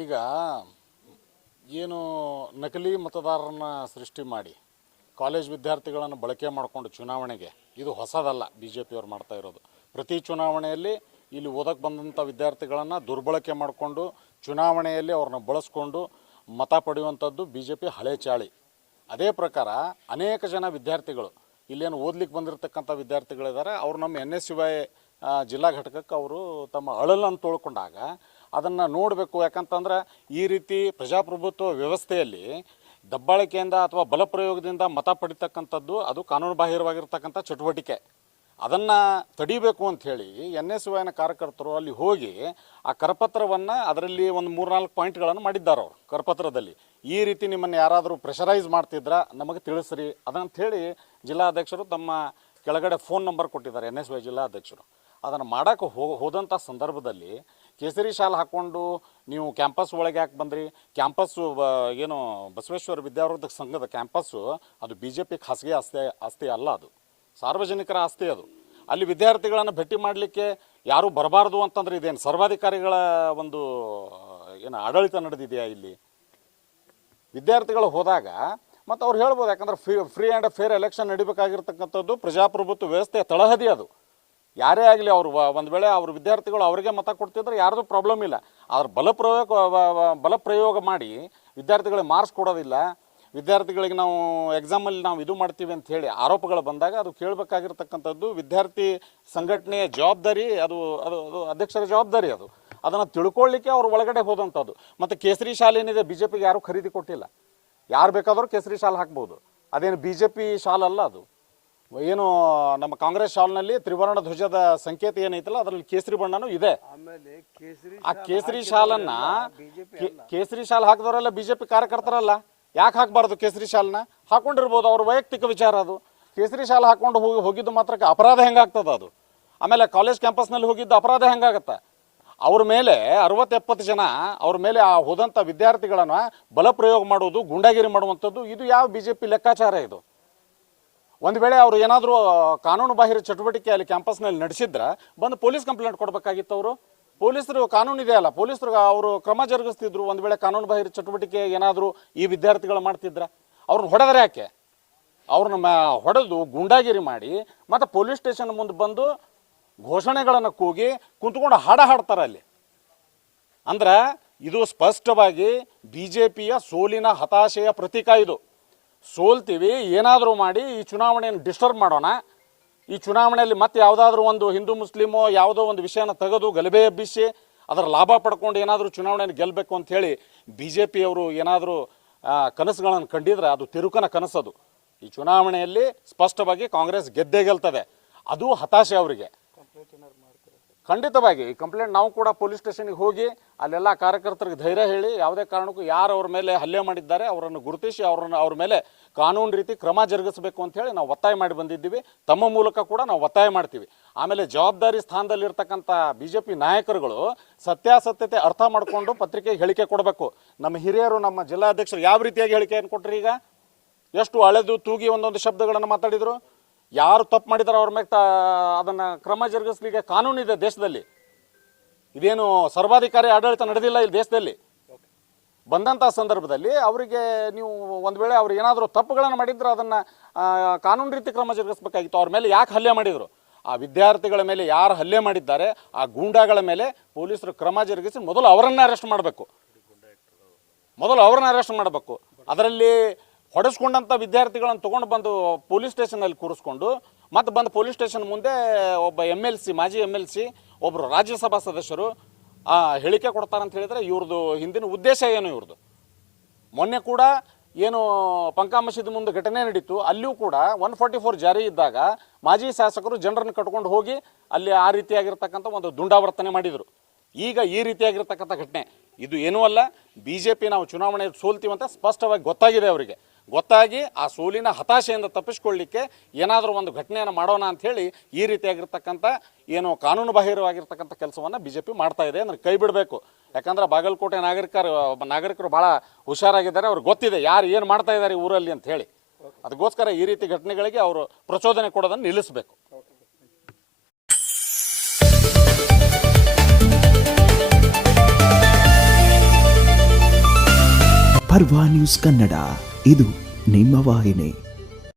ಈಗ ಏನು ನಕಲಿ ಮತದಾರರನ್ನ ಸೃಷ್ಟಿ ಮಾಡಿ ಕಾಲೇಜ್ ವಿದ್ಯಾರ್ಥಿಗಳನ್ನು ಬಳಕೆ ಮಾಡಿಕೊಂಡು ಚುನಾವಣೆಗೆ ಇದು ಹೊಸದಲ್ಲ. ಬಿ ಜೆ ಪಿಯವ್ರು ಮಾಡ್ತಾ ಇರೋದು. ಪ್ರತಿ ಚುನಾವಣೆಯಲ್ಲಿ ಇಲ್ಲಿ ಓದಕ್ಕೆ ಬಂದಂಥ ವಿದ್ಯಾರ್ಥಿಗಳನ್ನು ದುರ್ಬಳಕೆ ಮಾಡಿಕೊಂಡು ಚುನಾವಣೆಯಲ್ಲಿ ಅವ್ರನ್ನ ಬಳಸ್ಕೊಂಡು ಮತ ಪಡೆಯುವಂಥದ್ದು ಬಿ ಜೆ ಪಿ ಹಳೆ ಚಾಳಿ. ಅದೇ ಪ್ರಕಾರ ಅನೇಕ ಜನ ವಿದ್ಯಾರ್ಥಿಗಳು ಇಲ್ಲೇನು ಓದ್ಲಿಕ್ಕೆ ಬಂದಿರತಕ್ಕಂಥ ವಿದ್ಯಾರ್ಥಿಗಳಿದ್ದಾರೆ. ಅವರು ನಮ್ಮ NSUI ಜಿಲ್ಲಾ ಘಟಕಕ್ಕೆ ಅವರು ತಮ್ಮ ಅಳಲನ್ನು ತೊಳ್ಕೊಂಡಾಗ ಅದನ್ನು ನೋಡಬೇಕು. ಯಾಕಂತಂದ್ರೆ ಈ ರೀತಿ ಪ್ರಜಾಪ್ರಭುತ್ವ ವ್ಯವಸ್ಥೆಯಲ್ಲಿ ದಬ್ಬಾಳಿಕೆಯಿಂದ ಅಥವಾ ಬಲಪ್ರಯೋಗದಿಂದ ಮತ ಪಡಿತಕ್ಕಂಥದ್ದು ಅದು ಕಾನೂನುಬಾಹಿರವಾಗಿರ್ತಕ್ಕಂಥ ಚಟುವಟಿಕೆ. ಅದನ್ನು ತಡಿಬೇಕು ಅಂಥೇಳಿ NSUIನ ಕಾರ್ಯಕರ್ತರು ಅಲ್ಲಿ ಹೋಗಿ ಆ ಕರಪತ್ರವನ್ನು ಅದರಲ್ಲಿ ಒಂದು 3-4 ಪಾಯಿಂಟ್ಗಳನ್ನು ಮಾಡಿದ್ದಾರೆ ಅವರು ಕರಪತ್ರದಲ್ಲಿ. ಈ ರೀತಿ ನಿಮ್ಮನ್ನು ಯಾರಾದರೂ ಪ್ರೆಷರೈಸ್ ಮಾಡ್ತಿದ್ರ ನಮಗೆ ತಿಳಿಸ್ರಿ ಅದಂಥೇಳಿ ಜಿಲ್ಲಾಧ್ಯಕ್ಷರು ತಮ್ಮ ಕೆಳಗಡೆ ಫೋನ್ ನಂಬರ್ ಕೊಟ್ಟಿದ್ದಾರೆ. NSUI ಜಿಲ್ಲಾಧ್ಯಕ್ಷರು ಅದನ್ನು ಮಾಡೋಕ್ಕೆ ಹೋದಂಥ ಸಂದರ್ಭದಲ್ಲಿ ಕೇಸರಿ ಶಾಲೆ ಹಾಕ್ಕೊಂಡು ನೀವು ಕ್ಯಾಂಪಸ್ ಒಳಗೆ ಯಾಕೆ ಬಂದ್ರಿ? ಕ್ಯಾಂಪಸ್ಸು ಏನು ಬಸವೇಶ್ವರ ವಿದ್ಯಾವರ್ಧಕ ಸಂಘದ ಕ್ಯಾಂಪಸ್ಸು ಅದು BJP ಖಾಸಗಿ ಆಸ್ತಿ ಅಲ್ಲ, ಅದು ಸಾರ್ವಜನಿಕರ ಆಸ್ತಿ. ಅದು ಅಲ್ಲಿ ವಿದ್ಯಾರ್ಥಿಗಳನ್ನು ಭೇಟಿ ಮಾಡಲಿಕ್ಕೆ ಯಾರೂ ಬರಬಾರ್ದು ಅಂತಂದ್ರೆ ಇದೇನು ಸರ್ವಾಧಿಕಾರಿಗಳ ಒಂದು ಏನು ಆಡಳಿತ ನಡೆದಿದೆಯಾ? ಇಲ್ಲಿ ವಿದ್ಯಾರ್ಥಿಗಳು ಹೋದಾಗ ಮತ್ತು ಅವ್ರು ಹೇಳ್ಬೋದು, ಯಾಕಂದ್ರೆ ಫ್ರೀ ಆ್ಯಂಡ್ ಫೇರ್ ಎಲೆಕ್ಷನ್ ನಡಿಬೇಕಾಗಿರ್ತಕ್ಕಂಥದ್ದು ಪ್ರಜಾಪ್ರಭುತ್ವ ವ್ಯವಸ್ಥೆಯ ತಳಹದಿ ಅದು. ಯಾರೇ ಆಗಲಿ ಅವರು ಒಂದು ವೇಳೆ ಅವ್ರ ವಿದ್ಯಾರ್ಥಿಗಳು ಅವರಿಗೆ ಮತ ಕೊಡ್ತಿದ್ರೆ ಯಾರ್ದು ಪ್ರಾಬ್ಲಮ್ ಇಲ್ಲ. ಆದ್ರೆ ಬಲಪ್ರಯೋಗ ಮಾಡಿ ವಿದ್ಯಾರ್ಥಿಗಳಿಗೆ ಮಾರ್ಕ್ಸ್ ಕೊಡೋದಿಲ್ಲ, ವಿದ್ಯಾರ್ಥಿಗಳಿಗೆ ನಾವು ಎಕ್ಸಾಮಲ್ಲಿ ನಾವು ಇದು ಮಾಡ್ತೀವಿ ಅಂತ ಹೇಳಿ ಆರೋಪಗಳು ಬಂದಾಗ ಅದು ಕೇಳಬೇಕಾಗಿರ್ತಕ್ಕಂಥದ್ದು ವಿದ್ಯಾರ್ಥಿ ಸಂಘಟನೆಯ ಜವಾಬ್ದಾರಿ. ಅದು ಅದು ಅದು ಅಧ್ಯಕ್ಷರ ಜವಾಬ್ದಾರಿ. ಅದನ್ನು ತಿಳ್ಕೊಳ್ಳಿಕ್ಕೆ ಅವ್ರು ಒಳಗಡೆ ಹೋದಂಥದ್ದು. ಮತ್ತು ಕೇಸರಿ ಶಾಲೆ ಏನಿದೆ BJPಗೆ ಯಾರೂ ಖರೀದಿ ಕೊಟ್ಟಿಲ್ಲ. ಯಾರು ಬೇಕಾದರೂ ಕೇಸರಿ ಶಾಲೆ ಹಾಕ್ಬೋದು. ಅದೇನು BJP ಶಾಲಲ್ಲ. ಅದು ಏನು ನಮ್ಮ ಕಾಂಗ್ರೆಸ್ ಶಾಲ್ನಲ್ಲಿ ತ್ರಿವರ್ಣ ಧ್ವಜದ ಸಂಕೇತ ಏನೈತಲ್ಲ ಅದರಲ್ಲಿ ಕೇಸರಿ ಬಣ್ಣನೂ ಇದೆ. ಆ ಕೇಸರಿ ಶಾಲನ್ನ ಕೇಸರಿ ಶಾಲೆ ಹಾಕಿದವರೆಲ್ಲ BJP ಕಾರ್ಯಕರ್ತರಲ್ಲ. ಯಾಕೆ ಹಾಕಬಾರ್ದು? ಕೇಸರಿ ಶಾಲನ್ನ ಹಾಕೊಂಡಿರ್ಬೋದು, ಅವ್ರ ವೈಯಕ್ತಿಕ ವಿಚಾರ ಅದು. ಕೇಸರಿ ಶಾಲೆ ಹಾಕೊಂಡು ಹೋಗಿದ್ದು ಮಾತ್ರಕ್ಕೆ ಅಪರಾಧ ಹೆಂಗಾಗ್ತದ? ಅದು ಆಮೇಲೆ ಕಾಲೇಜ್ ಕ್ಯಾಂಪಸ್ನಲ್ಲಿ ಹೋಗಿದ್ದು ಅಪರಾಧ ಹೆಂಗಾಗತ್ತೆ? ಅವ್ರ ಮೇಲೆ 60-70 ಜನ ಅವ್ರ ಮೇಲೆ ಆ ಹೋದಂಥ ವಿದ್ಯಾರ್ಥಿಗಳನ್ನು ಬಲಪ್ರಯೋಗ ಮಾಡೋದು, ಗುಂಡಾಗಿರಿ ಮಾಡುವಂಥದ್ದು ಇದು ಯಾವ BJP ಲೆಕ್ಕಾಚಾರ? ಇದು ಒಂದು ವೇಳೆ ಅವರು ಏನಾದರೂ ಕಾನೂನು ಬಾಹಿರ ಚಟುವಟಿಕೆ ಅಲ್ಲಿ ಕ್ಯಾಂಪಸ್ನಲ್ಲಿ ನಡೆಸಿದ್ರೆ ಬಂದು ಪೊಲೀಸ್ ಕಂಪ್ಲೇಂಟ್ ಕೊಡಬೇಕಾಗಿತ್ತು. ಅವರು ಪೊಲೀಸರು ಕಾನೂನು ಇದೆಯಲ್ಲ, ಪೊಲೀಸರು ಅವರು ಕ್ರಮ ಜರುಗಿಸ್ತಿದ್ರು. ಒಂದು ವೇಳೆ ಕಾನೂನು ಬಾಹಿರ ಚಟುವಟಿಕೆ ಏನಾದರೂ ಈ ವಿದ್ಯಾರ್ಥಿಗಳು ಮಾಡ್ತಿದ್ರ ಅವ್ರನ್ನ ಹೊಡೆದ್ರೆ ಯಾಕೆ? ಅವ್ರನ್ನ ಹೊಡೆದು ಗುಂಡಾಗಿರಿ ಮಾಡಿ ಮತ್ತು ಪೊಲೀಸ್ ಸ್ಟೇಷನ್ ಮುಂದೆ ಬಂದು ಘೋಷಣೆಗಳನ್ನು ಕೂಗಿ ಕುಂತ್ಕೊಂಡು ಹಾಡ ಹಾಡ್ತಾರೆ ಅಲ್ಲಿ. ಅಂದ್ರೆ ಇದು ಸ್ಪಷ್ಟವಾಗಿ BJPಯ ಸೋಲಿನ ಹತಾಶೆಯ ಪ್ರತೀಕ. ಇದು ಸೋಲ್ತೀವಿ, ಏನಾದರೂ ಮಾಡಿ ಈ ಚುನಾವಣೆಯನ್ನು ಡಿಸ್ಟರ್ಬ್ ಮಾಡೋಣ, ಈ ಚುನಾವಣೆಯಲ್ಲಿ ಮತ್ತೆ ಯಾವುದಾದ್ರೂ ಒಂದು ಹಿಂದೂ ಮುಸ್ಲಿಮೋ ಯಾವುದೋ ಒಂದು ವಿಷಯನ ತೆಗೆದು ಗಲಭೆ ಎಬ್ಬಿಸಿ ಅದರ ಲಾಭ ಪಡ್ಕೊಂಡು ಏನಾದರೂ ಚುನಾವಣೆಯನ್ನು ಗೆಲ್ಲಬೇಕು ಅಂಥೇಳಿ BJPಯವರು ಏನಾದರೂ ಕನಸುಗಳನ್ನು ಕಂಡಿದ್ರೆ ಅದು ತಿರುಕನ ಕನಸದು. ಈ ಚುನಾವಣೆಯಲ್ಲಿ ಸ್ಪಷ್ಟವಾಗಿ ಕಾಂಗ್ರೆಸ್ ಗೆದ್ದೇ ಗೆಲ್ತದೆ. ಅದು ಹತಾಶೆ ಅವರಿಗೆ. ಖಂಡಿತವಾಗಿ ಕಂಪ್ಲೇಂಟ್ ನಾವು ಕೂಡ ಪೊಲೀಸ್ ಸ್ಟೇಷನ್ಗೆ ಹೋಗಿ ಅಲ್ಲೆಲ್ಲ ಕಾರ್ಯಕರ್ತರಿಗೆ ಧೈರ್ಯ ಹೇಳಿ ಯಾವುದೇ ಕಾರಣಕ್ಕೂ ಯಾರು ಅವ್ರ ಮೇಲೆ ಹಲ್ಲೆ ಮಾಡಿದ್ದಾರೆ ಅವರನ್ನು ಗುರುತಿಸಿ ಅವ್ರ ಮೇಲೆ ಕಾನೂನು ರೀತಿ ಕ್ರಮ ಜರುಗಿಸಬೇಕು ಅಂತ ಹೇಳಿ ನಾವು ಒತ್ತಾಯ ಮಾಡಿ ಬಂದಿದ್ದೀವಿ. ತಮ್ಮ ಮೂಲಕ ಕೂಡ ನಾವು ಒತ್ತಾಯ ಮಾಡ್ತೀವಿ. ಆಮೇಲೆ ಜವಾಬ್ದಾರಿ ಸ್ಥಾನದಲ್ಲಿರ್ತಕ್ಕಂಥ BJP ನಾಯಕರುಗಳು ಸತ್ಯಾಸತ್ಯತೆ ಅರ್ಥ ಮಾಡಿಕೊಂಡು ಪತ್ರಿಕೆಗೆ ಹೇಳಿಕೆ ಕೊಡಬೇಕು. ನಮ್ಮ ಹಿರಿಯರು, ನಮ್ಮ ಜಿಲ್ಲಾಧ್ಯಕ್ಷರು ಯಾವ ರೀತಿಯಾಗಿ ಹೇಳಿಕೆಯನ್ನು ಕೊಟ್ಟರು? ಈಗ ಎಷ್ಟು ಅಳೆದು ತೂಗಿ ಒಂದೊಂದು ಶಬ್ದಗಳನ್ನು ಮಾತಾಡಿದರು. ಯಾರು ತಪ್ಪು ಮಾಡಿದಾರೋ ಅವ್ರ ಮೇಲೆ ಅದನ್ನು ಕ್ರಮ ಜರುಗಿಸ್ಲಿಕ್ಕೆ ಕಾನೂನಿದೆ ದೇಶದಲ್ಲಿ. ಇದೇನು ಸರ್ವಾಧಿಕಾರಿ ಆಡಳಿತ ನಡೆದಿಲ್ಲ ಇಲ್ಲಿ ದೇಶದಲ್ಲಿ. ಬಂದಂಥ ಸಂದರ್ಭದಲ್ಲಿ ಅವರಿಗೆ ನೀವು ಒಂದು ವೇಳೆ ಅವ್ರು ಏನಾದರೂ ತಪ್ಪುಗಳನ್ನು ಮಾಡಿದ್ರೆ ಅದನ್ನು ಕಾನೂನು ರೀತಿ ಕ್ರಮ ಜರುಗಿಸ್ಬೇಕಾಗಿತ್ತು. ಅವ್ರ ಮೇಲೆ ಯಾಕೆ ಹಲ್ಲೆ ಮಾಡಿದರು? ಆ ವಿದ್ಯಾರ್ಥಿಗಳ ಮೇಲೆ ಯಾರು ಹಲ್ಲೆ ಮಾಡಿದ್ದಾರೆ ಆ ಗೂಂಡಾಗಳ ಮೇಲೆ ಪೊಲೀಸರು ಕ್ರಮ ಜರುಗಿಸಿ ಮೊದಲು ಅವರನ್ನೇ ಅರೆಸ್ಟ್ ಮಾಡಬೇಕು. ಅದರಲ್ಲಿ ಹೊಡೆಸ್ಕೊಂಡಂಥ ವಿದ್ಯಾರ್ಥಿಗಳನ್ನು ತೊಗೊಂಡು ಬಂದು ಪೊಲೀಸ್ ಸ್ಟೇಷನಲ್ಲಿ ಕೂರಿಸ್ಕೊಂಡು ಮತ್ತೆ ಬಂದು ಪೊಲೀಸ್ ಸ್ಟೇಷನ್ ಮುಂದೆ ಒಬ್ಬ MLC, ಮಾಜಿ MLC, ಒಬ್ಬರು ರಾಜ್ಯಸಭಾ ಸದಸ್ಯರು ಹೇಳಿಕೆ ಕೊಡ್ತಾರಂತ ಹೇಳಿದ್ರೆ ಇವ್ರದ್ದು ಹಿಂದಿನ ಉದ್ದೇಶ ಏನು? ಇವ್ರದ್ದು ಮೊನ್ನೆ ಕೂಡ ಏನು ಪಂಕಾ ಮಸೀದಿ ಮುಂದೆ ಘಟನೆ ನಡೀತು, ಅಲ್ಲಿಯೂ ಕೂಡ 144 ಜಾರಿ ಇದ್ದಾಗ ಮಾಜಿ ಶಾಸಕರು ಜನರನ್ನು ಕಟ್ಕೊಂಡು ಹೋಗಿ ಅಲ್ಲಿ ಆ ರೀತಿಯಾಗಿರ್ತಕ್ಕಂಥ ಒಂದು ದುಂಡಾವರ್ತನೆ ಮಾಡಿದರು. ಈಗ ಈ ರೀತಿಯಾಗಿರ್ತಕ್ಕಂಥ ಘಟನೆ ಇದು ಏನೂ ಅಲ್ಲ. BJP ನಾವು ಚುನಾವಣೆ ಸೋಲ್ತೀವಂತ ಸ್ಪಷ್ಟವಾಗಿ ಗೊತ್ತಾಗಿದೆ ಅವರಿಗೆ. ಗೊತ್ತಾಗಿ ಆ ಸೋಲಿನ ಹತಾಶೆಯಿಂದ ತಪ್ಪಿಸ್ಕೊಳ್ಳಿಕ್ಕೆ ಏನಾದರೂ ಒಂದು ಘಟನೆಯನ್ನು ಮಾಡೋಣ ಅಂಥೇಳಿ ಈ ರೀತಿಯಾಗಿರ್ತಕ್ಕಂಥ ಏನು ಕಾನೂನು ಬಾಹಿರವಾಗಿರ್ತಕ್ಕಂಥ ಕೆಲಸವನ್ನು BJP ಮಾಡ್ತಾ ಇದೆ ಅಂದ್ರೆ ಕೈ ಬಿಡಬೇಕು. ಯಾಕಂದ್ರೆ ಬಾಗಲಕೋಟೆ ನಾಗರಿಕರು ಭಾಳ ಹುಷಾರಾಗಿದ್ದಾರೆ. ಅವ್ರಿಗೆ ಗೊತ್ತಿದೆ ಯಾರು ಏನು ಮಾಡ್ತಾ ಇದ್ದಾರೆ ಊರಲ್ಲಿ ಅಂತ ಹೇಳಿ. ಅದಕ್ಕೋಸ್ಕರ ಈ ರೀತಿ ಘಟನೆಗಳಿಗೆ ಅವರು ಪ್ರಚೋದನೆ ಕೊಡೋದನ್ನು ನಿಲ್ಲಿಸಬೇಕು. ಪರ್ವಾ ನ್ಯೂಸ್ ಕನ್ನಡ, ಇದು ನಿಮ್ಮ ವಾಹಿನಿ.